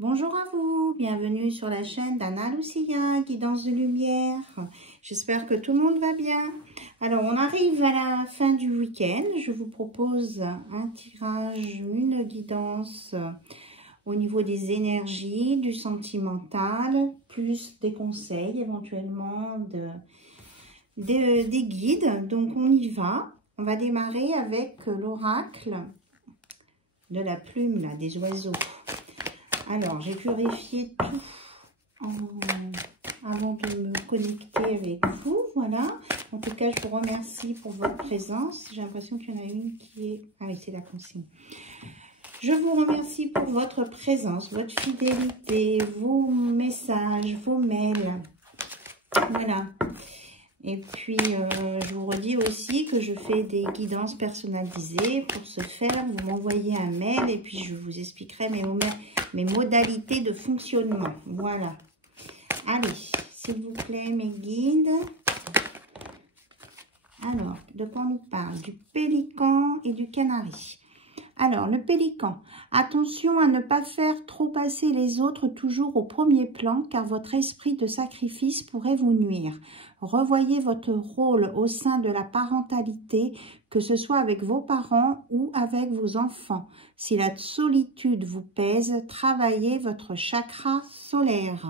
Bonjour à vous, bienvenue sur la chaîne d'Anna Lucia, guidance de lumière. J'espère que tout le monde va bien. Alors, on arrive à la fin du week-end. Je vous propose un tirage, une guidance au niveau des énergies, du sentimental, plus des conseils, éventuellement des guides. Donc, on y va. On va démarrer avec l'oracle de la plume là, des oiseaux. Alors, j'ai purifié tout avant de me connecter avec vous. Voilà. En tout cas, je vous remercie pour votre présence. J'ai l'impression qu'il y en a une qui est... Ah oui, c'est la consigne. Je vous remercie pour votre présence, votre fidélité, vos messages, vos mails. Voilà. Et puis, je vous redis aussi que je fais des guidances personnalisées. Pour ce faire, vous m'envoyez un mail et puis je vous expliquerai mes modalités de fonctionnement. Voilà. Allez, s'il vous plaît, mes guides. Alors, de quoi on nous parle? Du pélican et du canari. Alors, le pélican. Attention à ne pas faire trop passer les autres toujours au premier plan, car votre esprit de sacrifice pourrait vous nuire. Revoyez votre rôle au sein de la parentalité, que ce soit avec vos parents ou avec vos enfants. Si la solitude vous pèse, travaillez votre chakra solaire.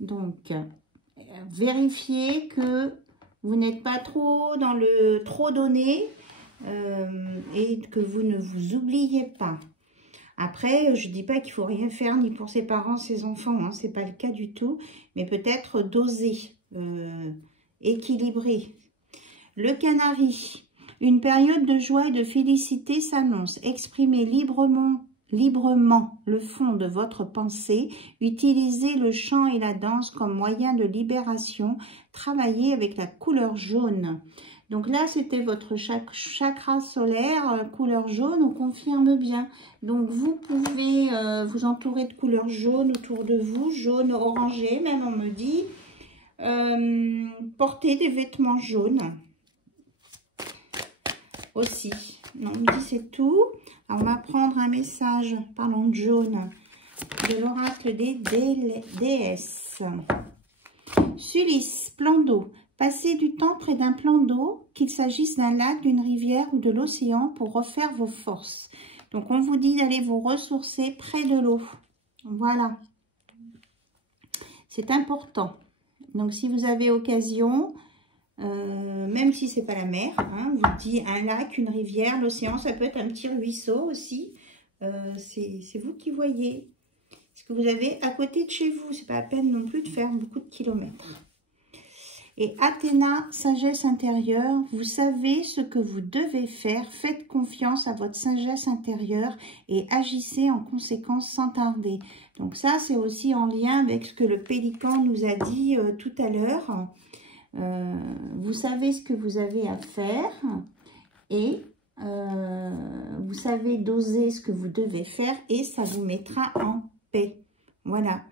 Donc, vérifiez que vous n'êtes pas trop dans le trop donné et que vous ne vous oubliez pas. Après, je ne dis pas qu'il ne faut rien faire ni pour ses parents, ses enfants, hein, ce n'est pas le cas du tout, mais peut-être doser, équilibrer. Le canari, une période de joie et de félicité s'annonce. Exprimez librement le fond de votre pensée, utilisez le chant et la danse comme moyen de libération, travaillez avec la couleur jaune. Donc là, c'était votre chakra solaire, couleur jaune, on confirme bien. Donc vous pouvez vous entourer de couleur jaune autour de vous, jaune orangé, même on me dit. Porter des vêtements jaunes aussi. Non, on me dit c'est tout. Alors, on va prendre un message, parlant de jaune, de l'oracle des déesses. Sulis, plan d'eau. Passez du temps près d'un plan d'eau, qu'il s'agisse d'un lac, d'une rivière ou de l'océan, pour refaire vos forces. Donc, on vous dit d'aller vous ressourcer près de l'eau. Voilà. C'est important. Donc, si vous avez occasion, même si ce n'est pas la mer, hein, on vous dit un lac, une rivière, l'océan, ça peut être un petit ruisseau aussi. C'est vous qui voyez ce que vous avez à côté de chez vous. Ce n'est pas la peine non plus de faire beaucoup de kilomètres. Et Athéna, sagesse intérieure, vous savez ce que vous devez faire, faites confiance à votre sagesse intérieure et agissez en conséquence sans tarder. Donc ça, c'est aussi en lien avec ce que le pélican nous a dit tout à l'heure. Vous savez ce que vous avez à faire et vous savez doser ce que vous devez faire et ça vous mettra en paix. Voilà.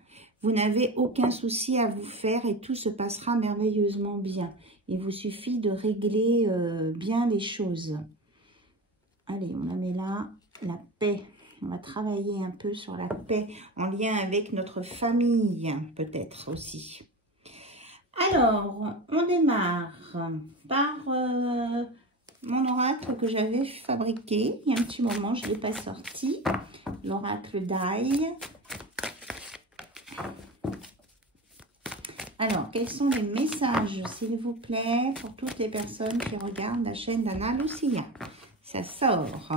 Vous n'avez aucun souci à vous faire et tout se passera merveilleusement bien. Il vous suffit de régler bien les choses. Allez, on la met là, la paix. On va travailler un peu sur la paix en lien avec notre famille, peut-être aussi. Alors, on démarre par mon oracle que j'avais fabriqué. Il y a un petit moment, je ne l'ai pas sorti. L'oracle d'Aïe. Alors, quels sont les messages, s'il vous plaît, pour toutes les personnes qui regardent la chaîne d'Anna Lucia? Ça sort.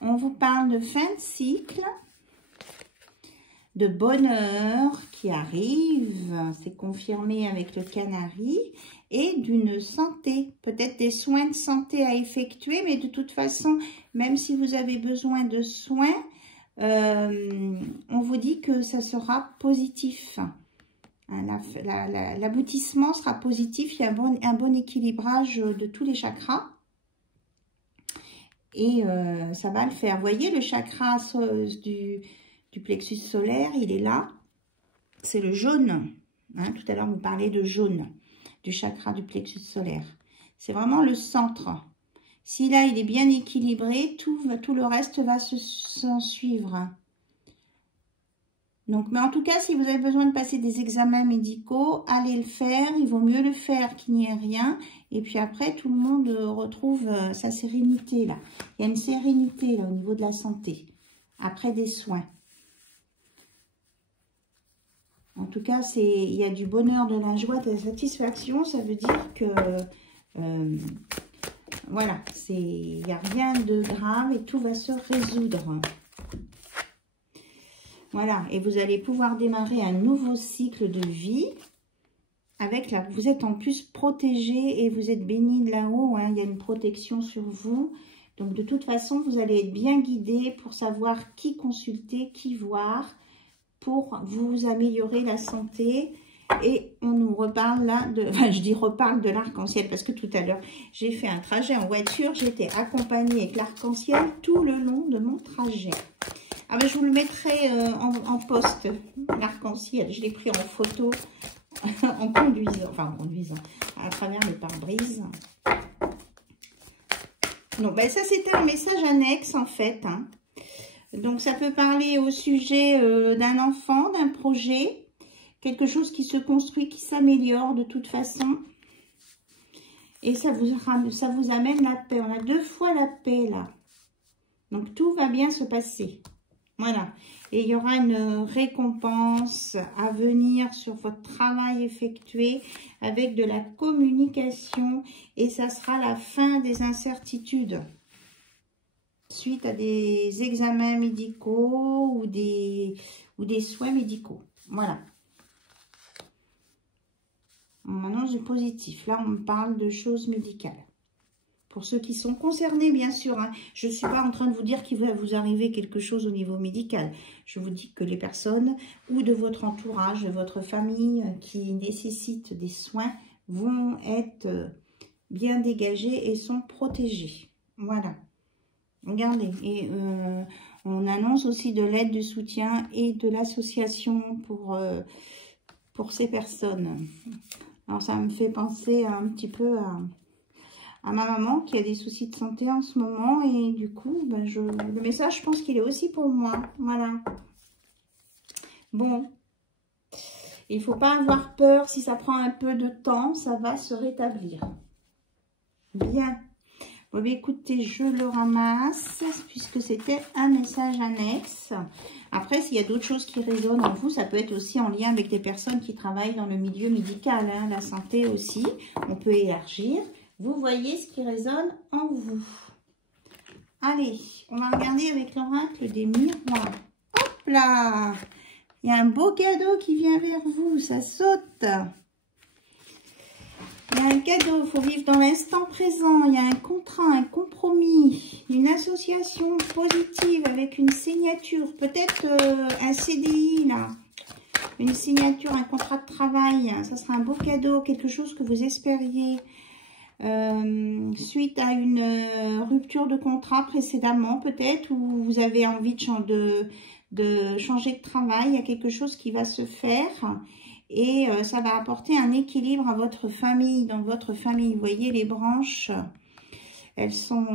On vous parle de fin de cycle, de bonheur qui arrive, c'est confirmé avec le canari, et d'une santé, peut-être des soins de santé à effectuer, mais de toute façon, même si vous avez besoin de soins, on vous dit que ça sera positif. L'aboutissement sera positif, il y a un bon équilibrage de tous les chakras. Et ça va le faire. Vous voyez, le chakra du plexus solaire, il est là. C'est le jaune. Hein, tout à l'heure, vous parlez de jaune, du chakra du plexus solaire. C'est vraiment le centre. Si là, il est bien équilibré, tout le reste va s'en suivre. Donc, mais en tout cas, si vous avez besoin de passer des examens médicaux, allez le faire. Il vaut mieux le faire qu'il n'y ait rien. Et puis après, tout le monde retrouve sa sérénité là. Il y a une sérénité là au niveau de la santé. Après des soins. En tout cas, il y a du bonheur, de la joie, de la satisfaction. Ça veut dire que, voilà, il n'y a rien de grave et tout va se résoudre. Voilà, et vous allez pouvoir démarrer un nouveau cycle de vie. Vous êtes en plus protégé et vous êtes béni de là-haut. Hein, il y a une protection sur vous. Donc, de toute façon, vous allez être bien guidé pour savoir qui consulter, qui voir, pour vous améliorer la santé. Et on nous reparle là de... Enfin, je dis reparle de l'arc-en-ciel parce que tout à l'heure, j'ai fait un trajet en voiture. J'étais accompagnée avec l'arc-en-ciel tout le long de mon trajet. Ah ben, je vous le mettrai en post, l'arc-en-ciel. Je l'ai pris en photo en conduisant, à travers le pare-brise. Donc, ben, ça, c'était un message annexe, en fait. Hein. Donc, ça peut parler au sujet d'un enfant, d'un projet, quelque chose qui se construit, qui s'améliore de toute façon. Et ça vous amène la paix. On a 2 fois la paix, là. Donc, tout va bien se passer. Voilà, et il y aura une récompense à venir sur votre travail effectué avec de la communication et ça sera la fin des incertitudes suite à des examens médicaux ou des soins médicaux. Voilà. Maintenant, c'est positif. Là, on me parle de choses médicales. Pour ceux qui sont concernés, bien sûr. Hein. Je ne suis pas en train de vous dire qu'il va vous arriver quelque chose au niveau médical. Je vous dis que les personnes ou de votre entourage, de votre famille qui nécessitent des soins vont être bien dégagées et sont protégées. Voilà. Regardez. Et on annonce aussi de l'aide, du soutien et de l'association pour ces personnes. Alors, ça me fait penser un petit peu à ma maman qui a des soucis de santé en ce moment et du coup, ben le message, je pense qu'il est aussi pour moi. Voilà. Bon. Il ne faut pas avoir peur. Si ça prend un peu de temps, ça va se rétablir. Bien. Bon, bien, écoutez, je le ramasse puisque c'était un message annexe. Après, s'il y a d'autres choses qui résonnent en vous, ça peut être aussi en lien avec des personnes qui travaillent dans le milieu médical. Hein, la santé aussi, on peut élargir. Vous voyez ce qui résonne en vous. Allez, on va regarder avec l'oracle des miroirs. Hop là! Il y a un beau cadeau qui vient vers vous, ça saute. Il y a un cadeau, il faut vivre dans l'instant présent. Il y a un contrat, un compromis, une association positive avec une signature. Peut-être un CDI là. Une signature, un contrat de travail. Ça sera un beau cadeau, quelque chose que vous espériez. Suite à une rupture de contrat précédemment peut-être, ou vous avez envie de changer de travail, il y a quelque chose qui va se faire et ça va apporter un équilibre à votre famille, dans votre famille. Vous voyez les branches, elles sont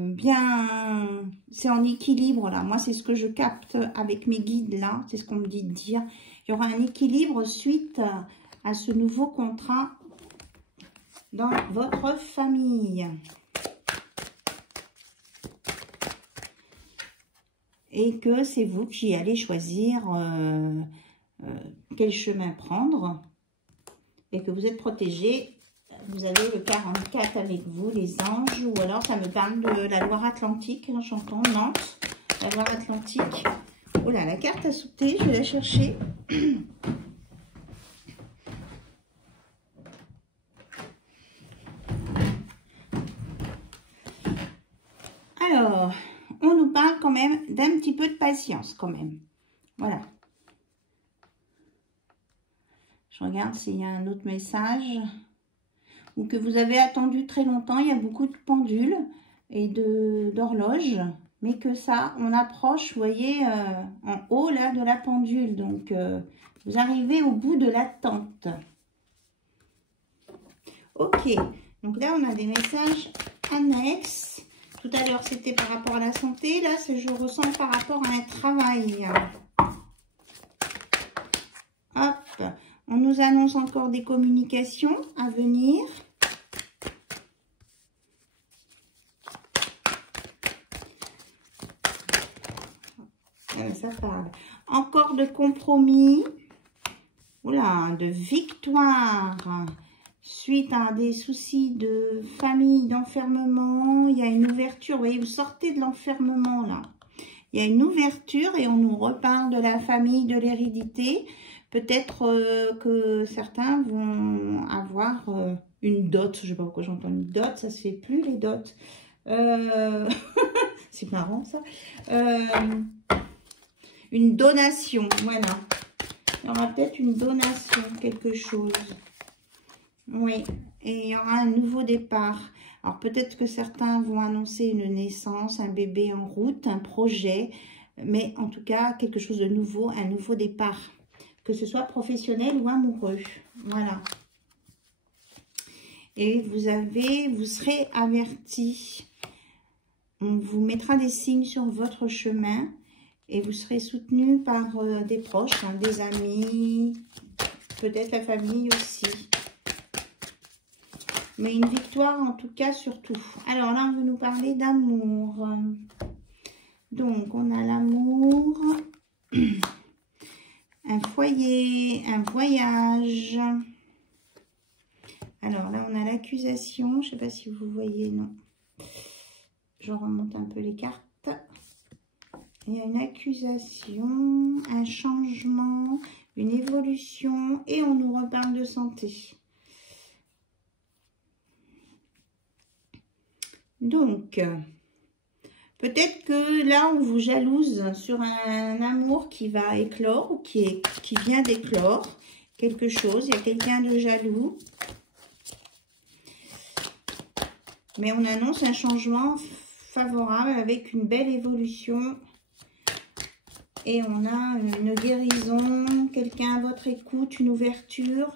bien, c'est en équilibre là. Moi c'est ce que je capte avec mes guides là, c'est ce qu'on me dit de dire. Il y aura un équilibre suite à ce nouveau contrat dans votre famille. Et que c'est vous qui allez choisir quel chemin prendre. Et que vous êtes protégé. Vous avez le 44 avec vous, les anges. Ou alors ça me parle de la Loire-Atlantique. J'entends Nantes, la Loire-Atlantique. Oh là, la carte a sauté, je vais la chercher. Alors, on nous parle quand même d'un petit peu de patience, quand même. Voilà. Je regarde s'il y a un autre message. Ou que vous avez attendu très longtemps. Il y a beaucoup de pendules et d'horloges. Mais que ça, on approche, vous voyez, en haut là de la pendule. Donc, vous arrivez au bout de l'attente. Ok. Donc là, on a des messages annexes. Tout à l'heure, c'était par rapport à la santé. Là, je ressens par rapport à un travail. On nous annonce encore des communications à venir. Ça parle. Encore de compromis. Oula, de victoire. Suite à des soucis de famille, d'enfermement, il y a une ouverture. Vous voyez, vous sortez de l'enfermement là. Il y a une ouverture et on nous reparle de la famille, de l'hérédité. Peut-être que certains vont avoir une dot. Je ne sais pas pourquoi j'entends une dot, ça se fait plus les dots. C'est marrant ça. Une donation, voilà. Il y aura peut-être une donation, quelque chose. Oui, et il y aura un nouveau départ. Alors peut-être que certains vont annoncer une naissance, un bébé en route, un projet, mais en tout cas quelque chose de nouveau, un nouveau départ, que ce soit professionnel ou amoureux. Voilà. Et vous serez avertis. On vous mettra des signes sur votre chemin et vous serez soutenu par des proches, hein, des amis, peut-être la famille aussi. Mais une victoire en tout cas surtout. Alors là, on veut nous parler d'amour. Donc, on a l'amour, un foyer, un voyage. Alors là, on a l'accusation. Je ne sais pas si vous voyez, non. Je remonte un peu les cartes. Il y a une accusation, un changement, une évolution et on nous reparle de santé. Donc, peut-être que là, on vous jalouse sur un amour qui va éclore ou qui vient d'éclore quelque chose. Il y a quelqu'un de jaloux. Mais on annonce un changement favorable avec une belle évolution. Et on a une guérison, quelqu'un à votre écoute, une ouverture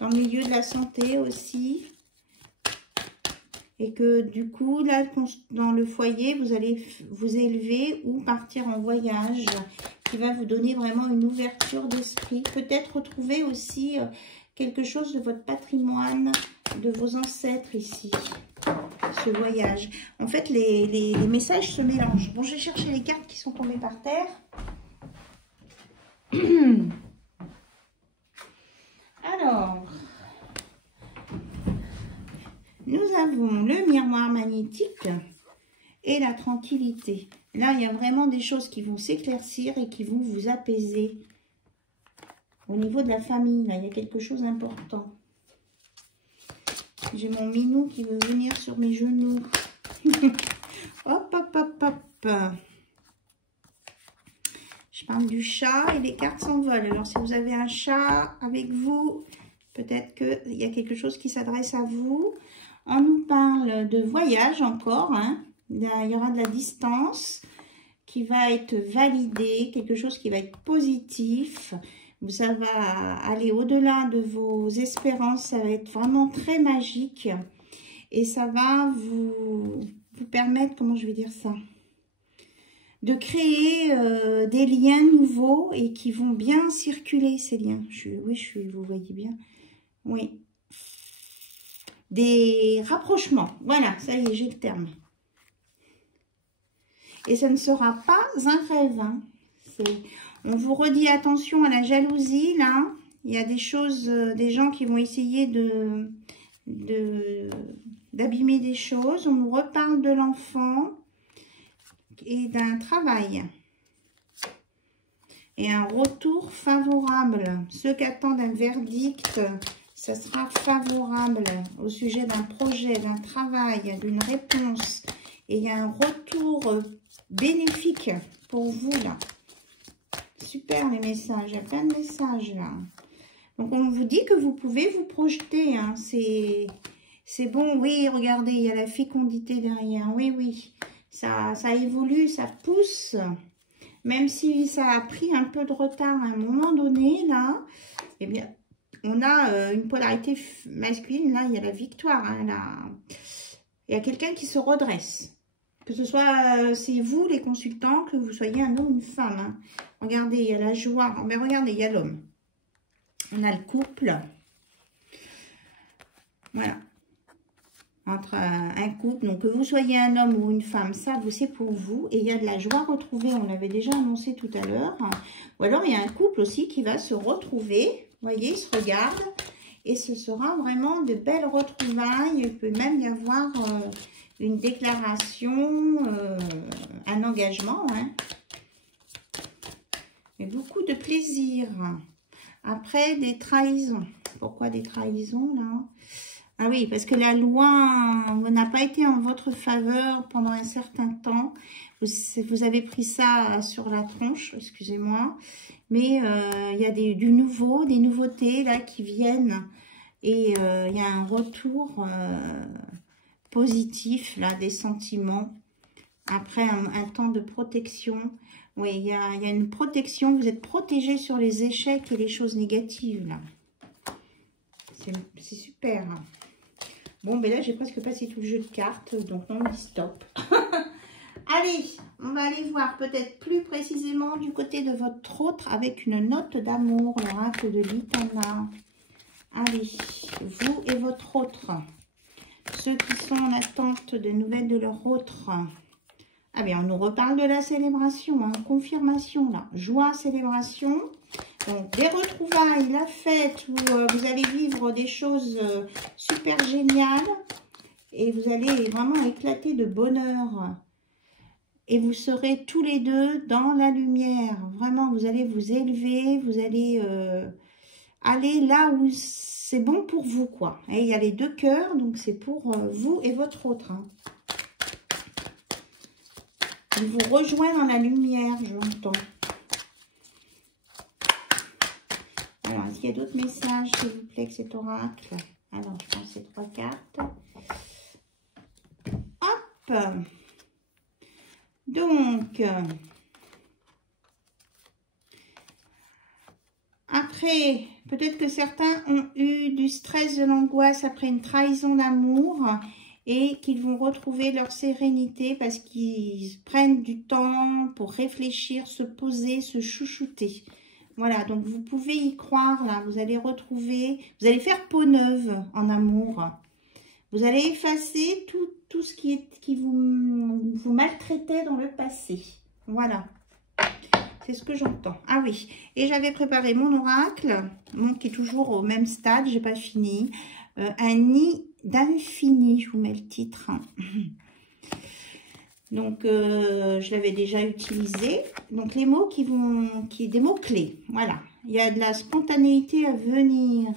dans le milieu de la santé aussi. Et que du coup, là, dans le foyer, vous allez vous élever ou partir en voyage qui va vous donner vraiment une ouverture d'esprit. Peut-être retrouver aussi quelque chose de votre patrimoine, de vos ancêtres ici, ce voyage. En fait, les messages se mélangent. Bon, je vais chercher les cartes qui sont tombées par terre. Alors, nous avons le miroir magnétique et la tranquillité. Là, il y a vraiment des choses qui vont s'éclaircir et qui vont vous apaiser. Au niveau de la famille, là, il y a quelque chose d'important. J'ai mon minou qui veut venir sur mes genoux. Hop, hop, hop, hop. Je parle du chat et les cartes s'envolent. Alors, si vous avez un chat avec vous, peut-être qu'il y a quelque chose qui s'adresse à vous. On nous parle de voyage encore. Hein. Il y aura de la distance qui va être validée, quelque chose qui va être positif. Ça va aller au-delà de vos espérances. Ça va être vraiment très magique. Et ça va vous permettre, comment je vais dire ça ? De créer des liens nouveaux et qui vont bien circuler, ces liens. Vous voyez bien. Oui. Des rapprochements. Voilà, ça y est, j'ai le terme. Et ça ne sera pas un rêve. Hein. On vous redit attention à la jalousie, là. Il y a des choses, des gens qui vont essayer d'abîmer des choses. On nous reparle de l'enfant et d'un travail et un retour favorable. Ceux qui attendent un verdict, ça sera favorable au sujet d'un projet, d'un travail, d'une réponse. Et il y a un retour bénéfique pour vous là. Super les messages, il y a plein de messages là. Donc on vous dit que vous pouvez vous projeter. Hein. C'est bon, oui, regardez, il y a la fécondité derrière. Oui, oui. Ça évolue, ça pousse, même si ça a pris un peu de retard à un moment donné, là, eh bien, on a une polarité masculine, là, il y a la victoire, hein, là. Il y a quelqu'un qui se redresse, que ce soit, c'est vous les consultants, que vous soyez un homme ou une femme, hein. Regardez, il y a la joie, mais regardez, il y a l'homme. On a le couple. Voilà. Entre un couple, donc que vous soyez un homme ou une femme, ça, c'est pour vous. Et il y a de la joie retrouvée, on l'avait déjà annoncé tout à l'heure. Ou alors, il y a un couple aussi qui va se retrouver. Vous voyez, ils se regardent. Et ce sera vraiment de belles retrouvailles. Il peut même y avoir une déclaration, un engagement. Hein. Mais beaucoup de plaisir. Après, des trahisons. Pourquoi des trahisons, là? Ah oui, parce que la loi n'a pas été en votre faveur pendant un certain temps. Vous avez pris ça sur la tronche, excusez-moi. Mais il y a du nouveau, des nouveautés là qui viennent. Et il y a un retour positif, là, des sentiments. Après un temps de protection. Oui, il y a une protection. Vous êtes protégé sur les échecs et les choses négatives, là. C'est super. Bon, ben là, j'ai presque passé tout le jeu de cartes, donc on dit stop. Allez, on va aller voir peut-être plus précisément du côté de votre autre avec une note d'amour, l'oracle de l'Itana. Allez, vous et votre autre, ceux qui sont en attente de nouvelles de leur autre. Ah bien, on nous reparle de la célébration, hein, confirmation là, joie, célébration. Donc, des retrouvailles, la fête, où vous allez vivre des choses super géniales et vous allez vraiment éclater de bonheur. Et vous serez tous les deux dans la lumière. Vraiment, vous allez vous élever, vous allez aller là où c'est bon pour vous, quoi. Et il y a les deux cœurs, donc c'est pour vous et votre autre. Hein. Il vous rejoint dans la lumière, j'entends. Alors, est-ce qu'il y a d'autres messages, s'il vous plaît, que cet oracle? Alors, je prends ces 3 cartes. Hop! Donc, après, peut-être que certains ont eu du stress, de l'angoisse après une trahison d'amour et qu'ils vont retrouver leur sérénité parce qu'ils prennent du temps pour réfléchir, se poser, se chouchouter. Voilà, donc vous pouvez y croire, là, vous allez retrouver, vous allez faire peau neuve en amour. Vous allez effacer tout ce qui vous maltraitait dans le passé. Voilà, c'est ce que j'entends. Ah oui, et j'avais préparé mon oracle, qui est toujours au même stade, j'ai pas fini. Un nid d'infini, je vous mets le titre. Donc, je l'avais déjà utilisé. Donc, les mots des mots clés. Voilà. Il y a de la spontanéité à venir.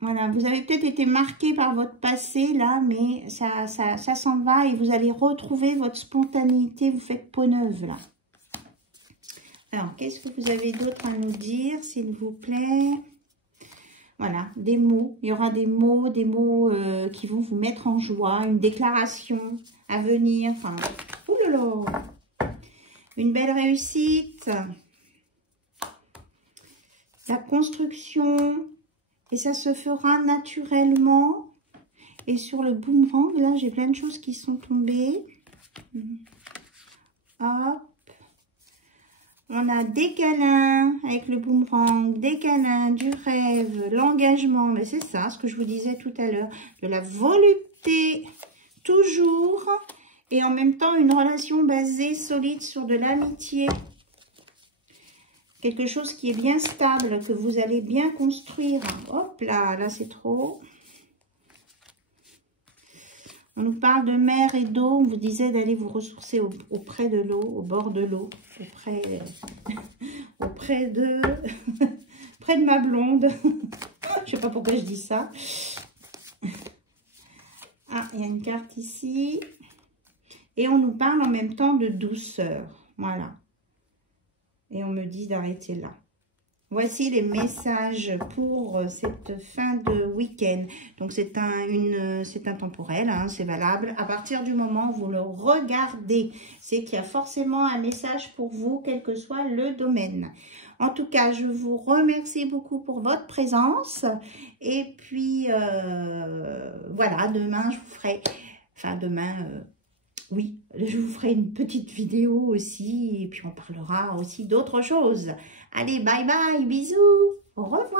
Voilà. Vous avez peut-être été marqué par votre passé, là, mais ça s'en va et vous allez retrouver votre spontanéité. Vous faites peau neuve, là. Alors, qu'est-ce que vous avez d'autre à nous dire, s'il vous plaît? Voilà, des mots. Il y aura des mots qui vont vous mettre en joie. Une déclaration à venir. Enfin, oulala, une belle réussite. La construction. Et ça se fera naturellement. Et sur le boomerang, là, j'ai plein de choses qui sont tombées. Hop. On a des câlins avec le boomerang, des câlins, du rêve, l'engagement. Mais c'est ça, ce que je vous disais tout à l'heure. De la volupté, toujours. Et en même temps, une relation basée, solide sur de l'amitié. Quelque chose qui est bien stable, que vous allez bien construire. Hop là, là c'est trop. On nous parle de mer et d'eau. On vous disait d'aller vous ressourcer auprès de l'eau, au bord de l'eau, auprès de près de ma blonde. Je sais pas pourquoi je dis ça. Ah, il y a une carte ici. Et on nous parle en même temps de douceur. Voilà. Et on me dit d'arrêter là. Voici les messages pour cette fin de week-end. Donc, c'est intemporel, hein, c'est valable. À partir du moment où vous le regardez, c'est qu'il y a forcément un message pour vous, quel que soit le domaine. En tout cas, je vous remercie beaucoup pour votre présence. Et puis, voilà, demain, je vous ferai... Enfin, demain... oui, je vous ferai une petite vidéo aussi, et puis on parlera aussi d'autres choses. Allez, bye bye, bisous, au revoir.